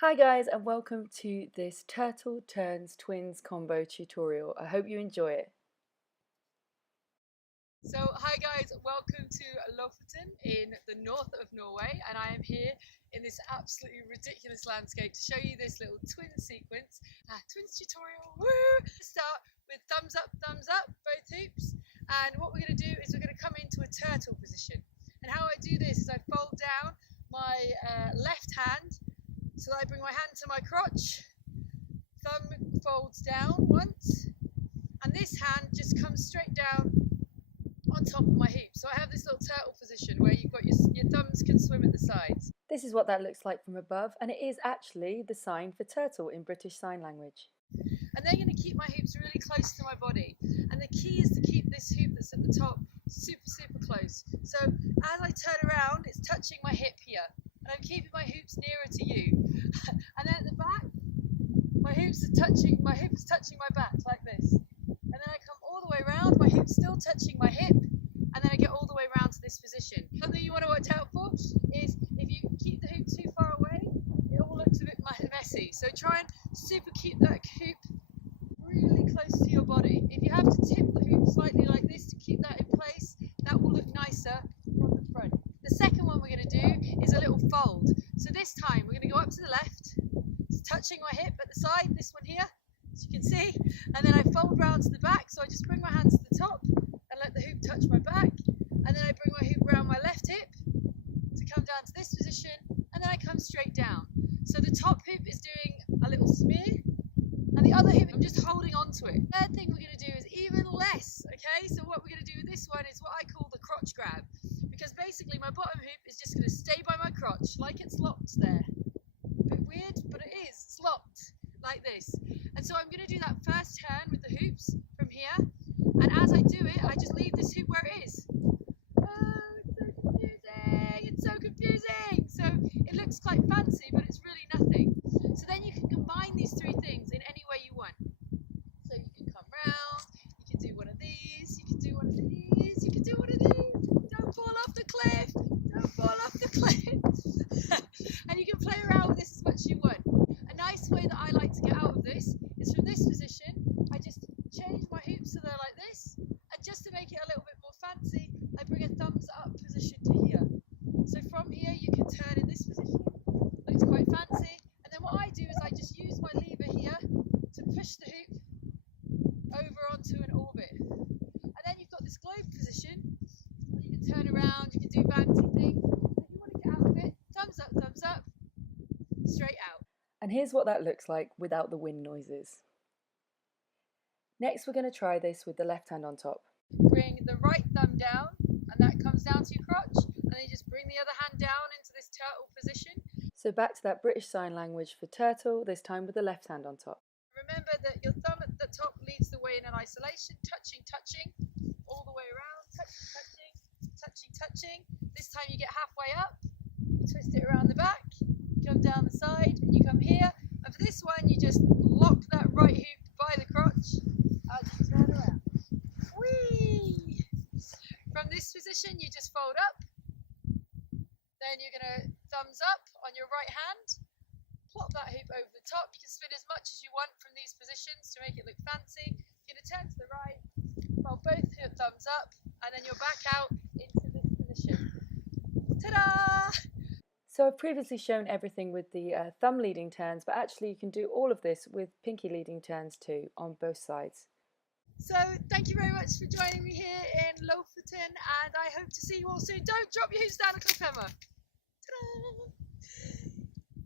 Hi guys, and welcome to this Turtle Turns Twins combo tutorial. I hope you enjoy it. So hi guys, welcome to Lofoten in the north of Norway, and I am here in this absolutely ridiculous landscape to show you this little twin sequence, twins tutorial. Woo! Start with thumbs up, both hoops, and what we're going to do is we're going to come into a turtle position. And how I do this is I fold down my left hand so that I bring my hand to my crotch, thumb folds down once, and this hand just comes straight down on top of my hoop. So I have this little turtle position where you've got your thumbs can swim at the sides. This is what that looks like from above, and it is actually the sign for turtle in British Sign Language. And then I'm going to keep my hoops really close to my body. And the key is to keep this hoop that's at the top super close. So as I turn around, it's touching my hip here. And I'm keeping my hoops nearer to you. And then at the back, my hoop is touching my back like this. And then I come all the way around, my hoop's still touching my hip, and then I get all the way around to this position. Something you want to watch out for is if you keep the hoop too far away, it all looks a bit messy. So try and keep that hoop really close to your body. If you have to tip the hoop slightly like this to keep that in place, that will look nicer from the front. The second one we're going to do is a little fold. So this time we're going to go up to the left, it's touching my hip at the side, this one here, as you can see, and then I fold round to the back, so I just bring my hands to the top and let the hoop touch my back, and then I bring my hoop around my left hip to come down to this position, and then I come straight down. So the top hoop is doing a little smear, and the other hoop, I'm just holding on to it. Third thing we're going to do is even less, okay? So what we're going to do with this one is what I call the crotch grab, because basically my bottom hoop is just going to stay by my crotch, like it's locked there. A bit weird, but it is, it's locked, like this. And so I'm going to do that first turn with the hoops from here, and as I do it, I just leave this hoop where it is. Oh, it's so confusing! So it looks quite fancy, but it's really nothing. So then you can combine these three things in any way you want. So you can come round, you can do one of these, you can do one of these, you can do one of these. Don't fall off the cliff! Don't fall off the cliff! And you can play around with this as much as you want. A nice way that I like to get out of this is from this position, I just change my hoops so they're like this, and just to make it a little bit more fancy, I bring a thumbs up position to here. So from here you can turn in this position, looks quite fancy, and then what I do is I just use my lever here to push the hoop over onto an orbit. And then you've got this globe position, where you can turn around, you can do fancy things, and if you want to get out of it, thumbs up, straight out. And here's what that looks like without the wind noises. Next we're going to try this with the left hand on top. Bring the right thumb down, and that comes down to your crotch, and then you just bring the other hand down into this turtle position. So back to that British Sign Language for turtle, this time with the left hand on top. Remember that your thumb at the top leads the way in an isolation, touching, all the way around, touching. This time you get halfway up, you twist it around the back, you come down the side, and you come here. And for this one, you just lock that right hoop by the crotch as you turn around. Whee! From this position, you just fold up. Then you're going to thumbs up on your right hand. Plop that hoop over the top. You can spin as much as you want from these positions to make it look fancy. You're going to turn to the right, fold both your thumbs up, and then you're back out into this position. Ta-da! So I've previously shown everything with the thumb leading turns, but actually you can do all of this with pinky leading turns too, on both sides. So thank you very much for joining me here in Lofoten, and I hope to see you all soon. Don't drop your hoops down a cliff, Emma. Ta-da!